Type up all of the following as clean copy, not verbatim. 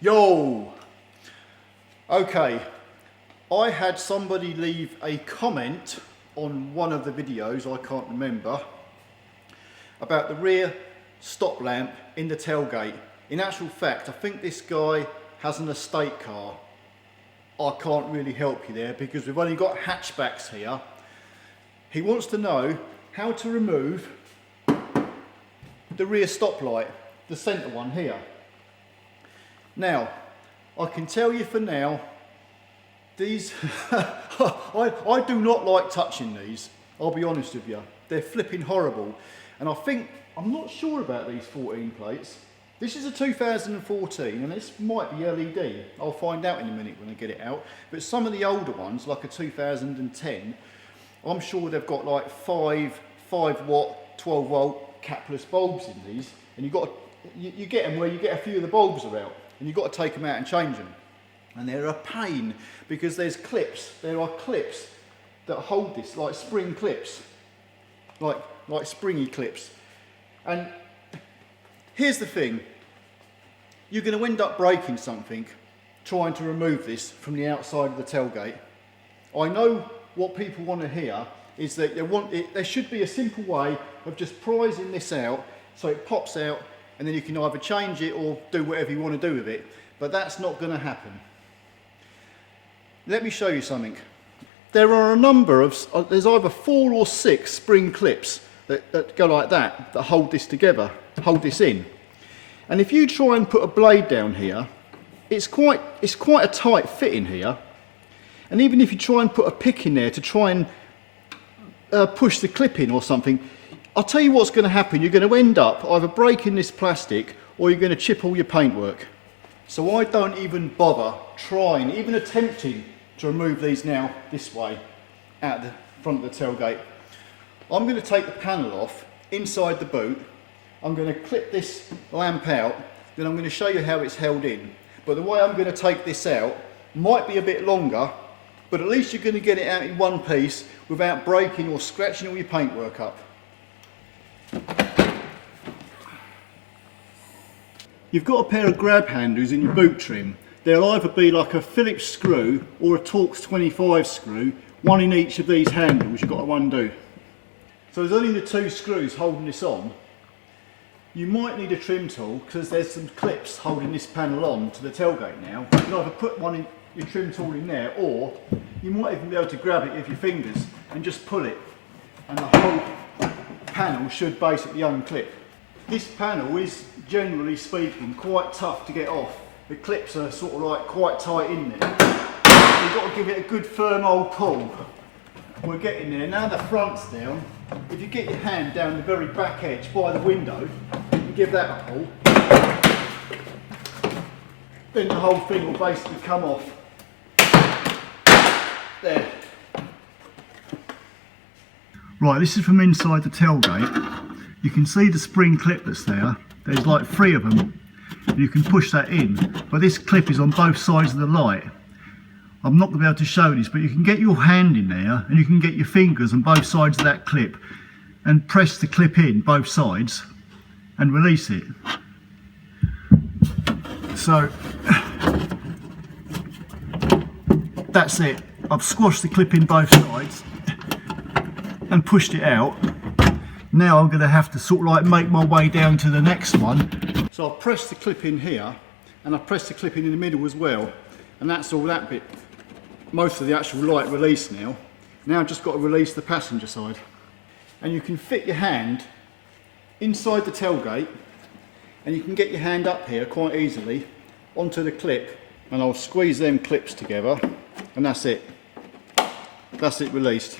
Yo! Okay, I had somebody leave a comment on one of the videos, I can't remember, about the rear stop lamp in the tailgate. In actual fact, I think this guy has an estate car. I can't really help you there because we've only got hatchbacks here. He wants to know how to remove the rear stoplight, the centre one here. Now, I can tell you for now, these, I do not like touching these, I'll be honest with you. They're flipping horrible. And I think, I'm not sure about these 14 plates. This is a 2014 and this might be LED. I'll find out in a minute when I get it out. But some of the older ones, like a 2010, I'm sure they've got like 5 watt, 12 volt capless bulbs in these. And you get them where you get a few of the bulbs are out. And you've got to take them out and change them. And they're a pain because there are clips that hold this, like spring clips, like springy clips. And here's the thing, you're going to end up breaking something trying to remove this from the outside of the tailgate. I know what people want to hear is that there should be a simple way of just prising this out so it pops out and then you can either change it or do whatever you want to do with it. But that's not going to happen. Let me show you something. There are a number of, there's either 4 or 6 spring clips that go like that hold this together, hold this in. And if you try and put a blade down here, it's quite a tight fit in here. And even if you try and put a pick in there to try and push the clip in or something, I'll tell you what's going to happen. You're going to end up either breaking this plastic or you're going to chip all your paintwork. So I don't even bother trying, even attempting to remove these now this way out the front of the tailgate. I'm going to take the panel off inside the boot. I'm going to clip this lamp out, then I'm going to show you how it's held in. But the way I'm going to take this out might be a bit longer, but at least you're going to get it out in one piece without breaking or scratching all your paintwork up. You've got a pair of grab handles in your boot trim. They'll either be like a Phillips screw or a Torx 25 screw, one in each of these handles you've got to undo. So there's only the 2 screws holding this on. You might need a trim tool because there's some clips holding this panel on to the tailgate now. You can either put your trim tool in there, or you might even be able to grab it with your fingers and just pull it, and the whole panel should basically unclip. This panel is, generally speaking, quite tough to get off. The clips are sort of like quite tight in there. You've got to give it a good firm old pull. We're getting there. Now the front's down, if you get your hand down the very back edge by the window and give that a pull, then the whole thing will basically come off. There. Right, this is from inside the tailgate. You can see the spring clip that's there. There's like 3 of them. You can push that in, but this clip is on both sides of the light. I'm not going to be able to show this, but you can get your hand in there and you can get your fingers on both sides of that clip and press the clip in both sides and release it. So that's it. I've squashed the clip in both sides and pushed it out. Now I'm going to have to sort of like make my way down to the next one. So I've pressed the clip in here and I've pressed the clip in the middle as well, and that's all that bit, most of the actual light release now. Now I've just got to release the passenger side. And you can fit your hand inside the tailgate and you can get your hand up here quite easily onto the clip, and I'll squeeze them clips together and that's it. That's it released.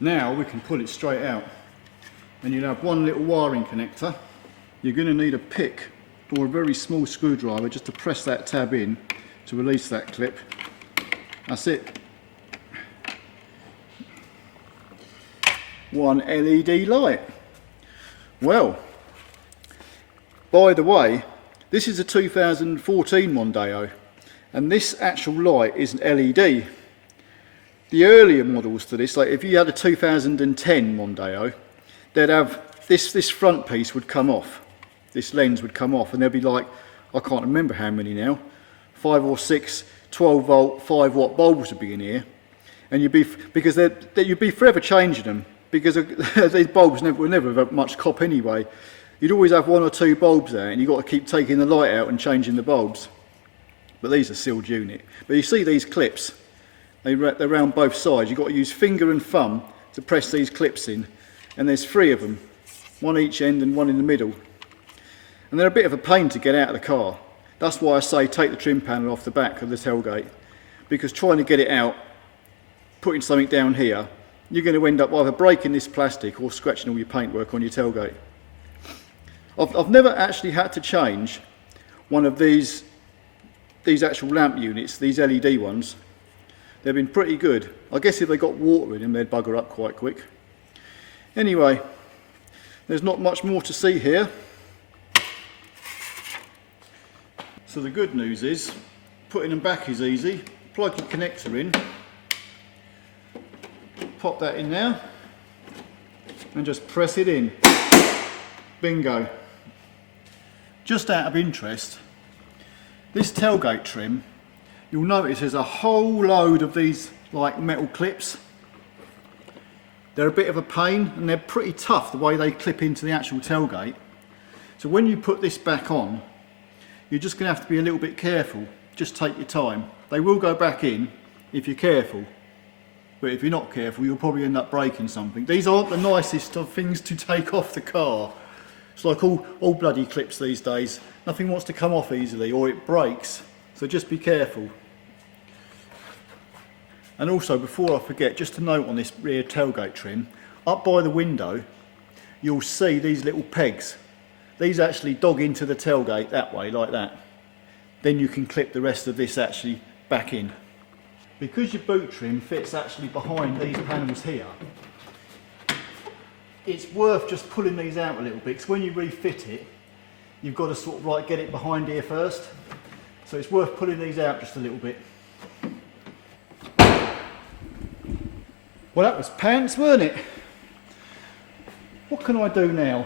Now we can pull it straight out. And you'll have one little wiring connector. You're going to need a pick or a very small screwdriver just to press that tab in to release that clip. That's it. One LED light. Well, by the way, this is a 2014 Mondeo, and this actual light is an LED. The earlier models to this, like if you had a 2010 Mondeo, they'd have this front piece would come off, this lens would come off, and there'd be like, I can't remember how many now, 5 or 6 12-volt 5-watt bulbs would be in here, and you'd be forever changing them, because these bulbs were never have much cop anyway. You'd always have 1 or 2 bulbs there, and you've got to keep taking the light out and changing the bulbs. But these are sealed unit. But you see these clips, they're around both sides. You've got to use finger and thumb to press these clips in, and there's 3 of them, 1 each end and 1 in the middle. And they're a bit of a pain to get out of the car. That's why I say take the trim panel off the back of the tailgate, because trying to get it out, putting something down here, you're going to end up either breaking this plastic or scratching all your paintwork on your tailgate. I've never actually had to change one of these actual lamp units, these LED ones. They've been pretty good. I guess if they got water in them, they'd bugger up quite quick. Anyway, there's not much more to see here. So the good news is, putting them back is easy. Plug your connector in, pop that in there, and just press it in. Bingo. Just out of interest, this tailgate trim, you'll notice there's a whole load of these like metal clips. They're a bit of a pain, and they're pretty tough the way they clip into the actual tailgate. So when you put this back on, you're just going to have to be a little bit careful. Just take your time. They will go back in if you're careful, but if you're not careful, you'll probably end up breaking something. These aren't the nicest of things to take off the car. It's like all bloody clips these days. Nothing wants to come off easily, or it breaks. So just be careful. And also, before I forget, just a note on this rear tailgate trim, up by the window, you'll see these little pegs. These actually dog into the tailgate that way, like that. Then you can clip the rest of this actually back in. Because your boot trim fits actually behind these panels here, it's worth just pulling these out a little bit, because when you refit it, you've got to sort of like get it behind here first. So it's worth pulling these out just a little bit. Well, that was pants, weren't it? What can I do now?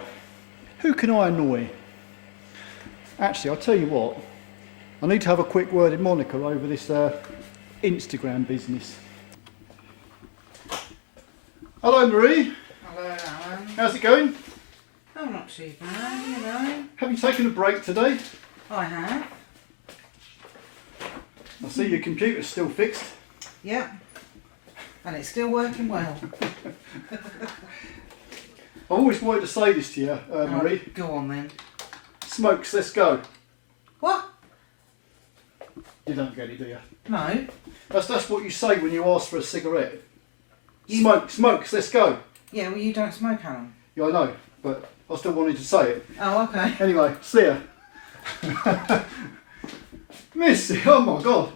Who can I annoy? Actually, I'll tell you what, I need to have a quick word with Monika over this Instagram business. Hello, Marie. Hello, Alan. How's it going? Oh, not too bad, you know. Have you taken a break today? I have. I see your computer's still fixed. Yeah. And it's still working well. I've always wanted to say this to you, Marie. Oh, go on then. Smokes, let's go. What? You don't get it, do you? No. That's what you say when you ask for a cigarette. You... Smokes, let's go. Yeah, well, you don't smoke, Alan. Yeah, I know, but I still wanted to say it. Oh, okay. Anyway, see ya. Missy, oh my God.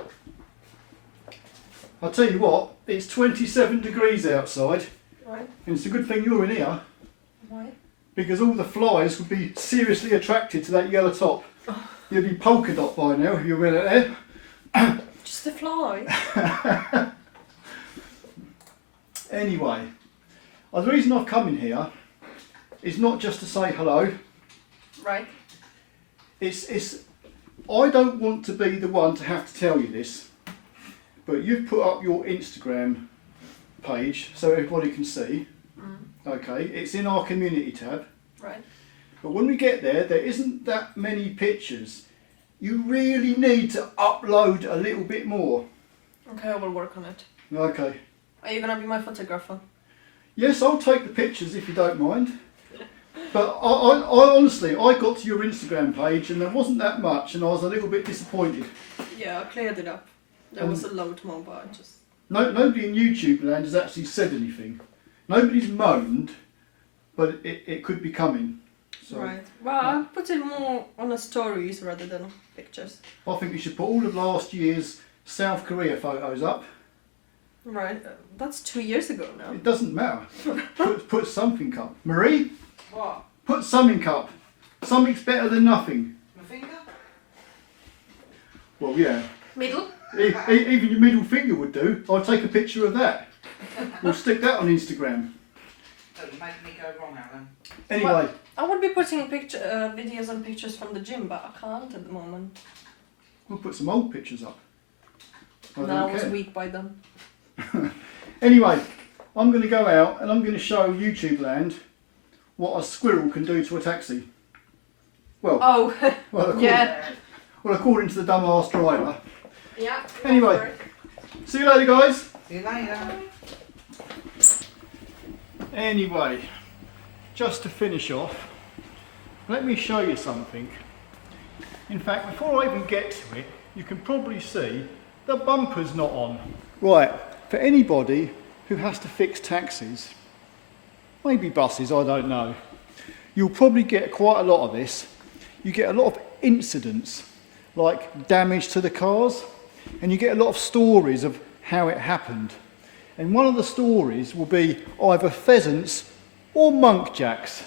I'll tell you what, it's 27 degrees outside. Right. And it's a good thing you're in here. Why? Because all the flies would be seriously attracted to that yellow top. Oh. You'd be polka dot by now if you were in there. Just a fly. Anyway, the reason I've come in here is not just to say hello. Right. I don't want to be the one to have to tell you this, but you've put up your Instagram page so everybody can see. Okay, it's in our community tab. Right. But when we get there, there isn't that many pictures. You really need to upload a little bit more. Okay, I will work on it. Okay. Are you gonna be my photographer? Yes, I'll take the pictures if you don't mind. But I honestly, I got to your Instagram page and there wasn't that much, and I was a little bit disappointed. Yeah, I cleared it up. There was a load more, but I just... Nobody in YouTube land has actually said anything. Nobody's moaned, but it could be coming. So Right. Well, I put it more on the stories rather than pictures. I think you should put all of last year's South Korea photos up. Right. That's 2 years ago now. It doesn't matter. put something up. Marie, What? put something up. Something's better than nothing. My finger? Well, yeah. Middle? Even your middle finger would do. I'll take a picture of that. We'll stick that on Instagram. Don't make me go wrong, Alan. Anyway, I would be putting videos and pictures from the gym, but I can't at the moment. We'll put some old pictures up. I was weak by then. Anyway, I'm going to go out and I'm going to show YouTube land what a squirrel can do to a taxi. Well, according to the dumbass driver. Yeah. Anyway, see you later, guys. See you later. Anyway, just to finish off, let me show you something. In fact, before I even get to it, you can probably see the bumper's not on. Right, for anybody who has to fix taxis, maybe buses, I don't know, you'll probably get quite a lot of this. You get a lot of incidents, like damage to the cars, and you get a lot of stories of how it happened. And one of the stories will be either pheasants or muntjacs.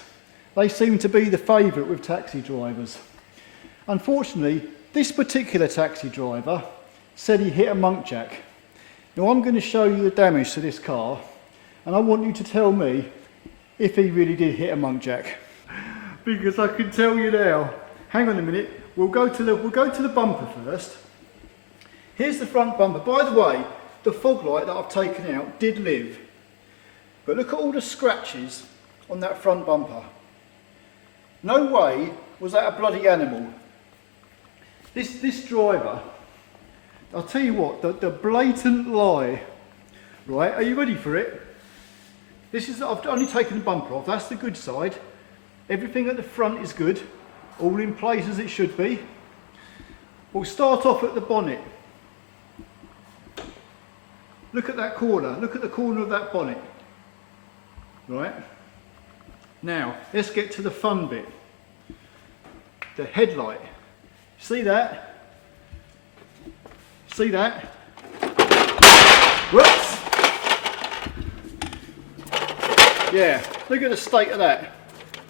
They seem to be the favourite with taxi drivers. Unfortunately, this particular taxi driver said he hit a muntjac. Now I'm going to show you the damage to this car, and I want you to tell me if he really did hit a muntjac. Because I can tell you now. Hang on a minute. We'll go to the bumper first. Here's the front bumper. By the way, the fog light that I've taken out did live. But look at all the scratches on that front bumper. No way was that a bloody animal. This driver, I'll tell you what, the blatant lie. Right, are you ready for it? I've only taken the bumper off, that's the good side. Everything at the front is good, all in place as it should be. We'll start off at the bonnet. Look at that corner, look at the corner of that bonnet. Right, now let's get to the fun bit. The headlight. See that? See that? Whoops! Yeah, look at the state of that.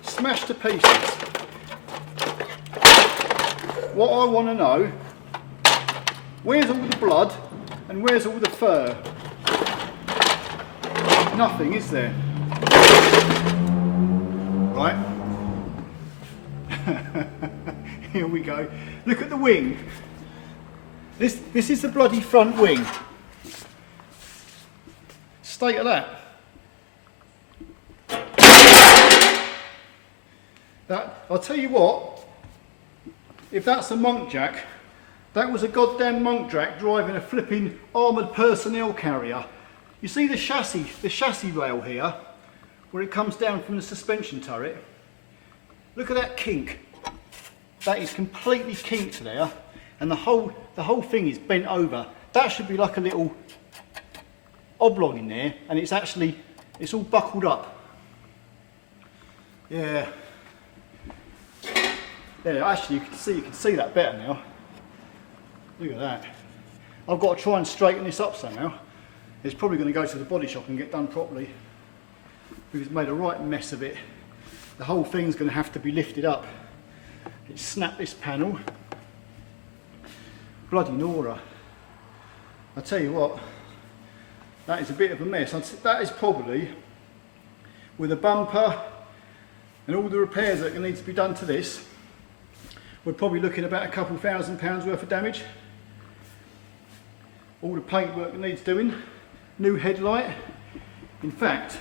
Smashed to pieces. What I want to know, where's all the blood and where's all the fur? Nothing, is there? Right. Here we go. Look at the wing. This is the bloody front wing. State of that. I'll tell you what, if that's a Muntjac, that was a goddamn Muntjac driving a flipping armoured personnel carrier. You see the chassis rail here, where it comes down from the suspension turret? Look at that kink. That is completely kinked there, and the whole thing is bent over. That should be like a little oblong in there, and it's all buckled up. Yeah. Yeah, actually you can see that better now. Look at that. I've got to try and straighten this up somehow. It's probably going to go to the body shop and get done properly, because it's made a right mess of it. The whole thing's going to have to be lifted up. It snapped this panel. Bloody Nora. I tell you what, that is a bit of a mess. That is probably, with a bumper and all the repairs that need to be done to this, we're probably looking about a couple £1,000 worth of damage. All the paintwork that needs doing, new headlight. In fact,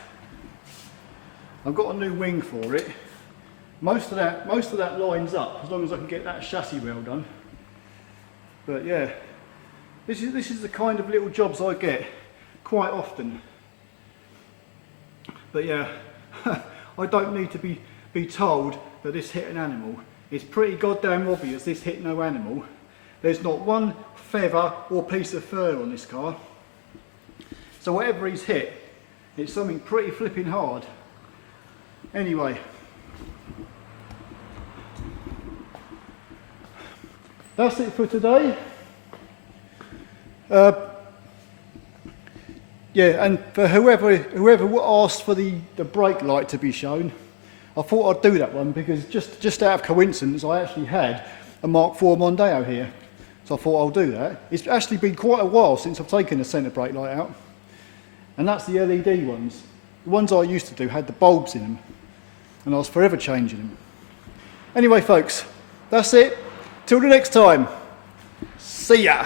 I've got a new wing for it. Most of that lines up, as long as I can get that chassis rail done. But yeah, this is the kind of little jobs I get quite often. But yeah, I don't need to be told that this hit an animal. It's pretty goddamn obvious this hit no animal. There's not one feather or piece of fur on this car. So whatever he's hit, it's something pretty flipping hard. Anyway, that's it for today. Yeah, and for whoever asked for the brake light to be shown, I thought I'd do that one because just out of coincidence I actually had a Mk4 Mondeo here. So I thought I'll do that. It's actually been quite a while since I've taken the centre brake light out. And that's the LED ones. The ones I used to do had the bulbs in them. and I was forever changing them. Anyway folks, that's it. Till the next time. See ya.